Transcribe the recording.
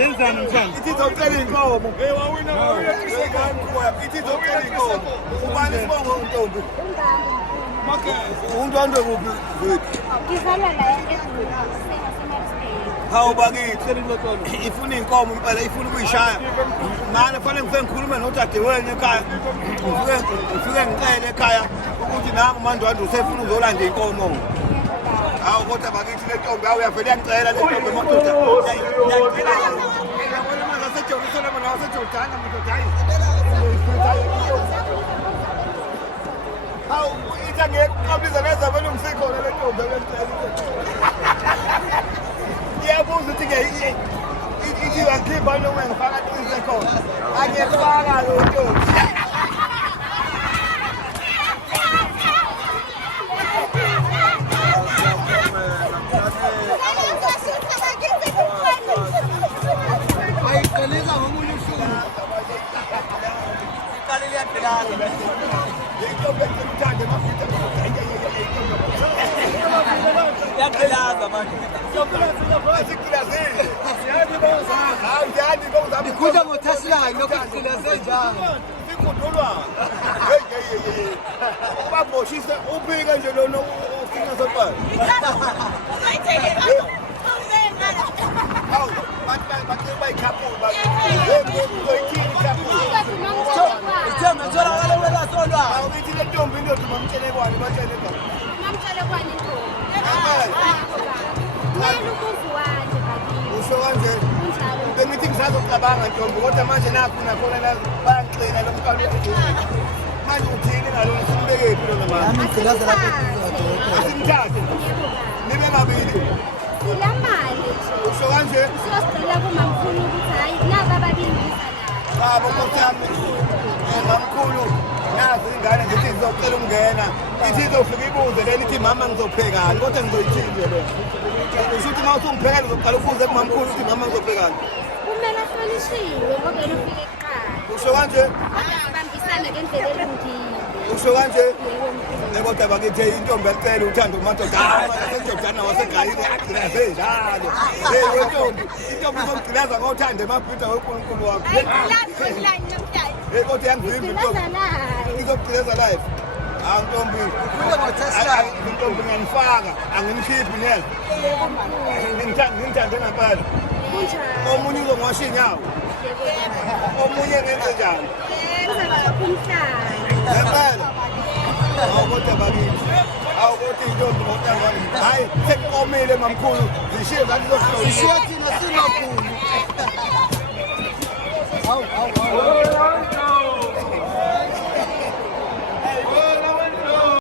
Yenzani mthandi? Ithi izocela inkomo. Wawina ithi izocela inkomo. Ubani isibongo Ntombi? Uthando kuphi wethu? Ngizalwa la eMabhida ngaseMabhida. Hawu bakithi. Ifuna inkomo impela ifuna ukuyishaya. Ngane fanele ngikhulume nodadewenu ekhaya. Ngifike ngicele ekhaya ukuthi nangu uMandwandwe usefuna uzolanda inkomo. Hawu kodwa bakithi le ntombi uyavele yangicela le ntombi emadoda. Yabona manje aseJerusalema nawo aseJordani amadoda hayi. Hawu ithi angekuqabulisa neza vele umsikhona le ntombi engicela. Iyabuza ukuthi ithi wangikhipha noma ngifaka iqiniso khona. Angiyifaka lo ntombi. Ayiqelisa ngomunye usuku. Iqalile yaqilana. Intombi engithanda eMabhida. Yaqilaza manje. Asikilazile. Hayi ngoba Ikhutha ngoTesla nokuqilaze njalo. ikudulwa. Hey. Ubaboshise ubike nje lo ufika sopha. Hawu, bathi bayikhapula bathi. Ngoyithini ikhapula. Ithemba tholakala welasolwa. Awuthi le ntombi indoda mamtshele kwani batshele kwani. Mamtshele kwani intombi. Ngeke ukuzwanje bakithi. Usho kanje. Kunjalo. Bengithi ngisazocabanga Ntombi kodwa manje nakho nakhona la bayangixina lo mkalo. Manje uthini ngalo simbekephi lo mama? Yami iqilaza lapha. Asimthathe. Nibe babili. Silamali nje. Usho kanje. Siyosicela kumamkhulu ukuthi hayi naba ababili ngisalala. Baba kothami. Mamkhulu. Nazi ingane ngithi ngizocela ukungena. Ithi izofika ibuze leni ithi mama ngizophekani kodwa ngizoyithini le. Usho ukuthi mawuthi ungiphekela uzoqala ubuze kumamkhulu ukuthi mama ngizophekani. Kumele ahlonishwe ngoba yena ufike kuqala. Usho kanje. Kodwa sibambisane ngendlela elungile. Usho kanje. Kodwa bakithi intombi elicela uthando kumadoda. Asejordani wasegayini agcinaze njalo. Ntombi izogcilaza ngothando eMabhida weNkulunkulu wakho. Kodwa yangivimba intombi. Izogcilaza live. Ntombi. Ikhutha ngoTesla. Intombi nganifaka angimkhiphi nela. Ngimthande ngempela. Kunjalo. Omunye uzongwasha inyawo. Omunye ngenze njani? Ngempela. Kodwa bakithi. Kodwa intombi kodwa hayi sekuqomile mamkhulu. Zishiye zathi Sishiya thina sinakhulu. Hawu.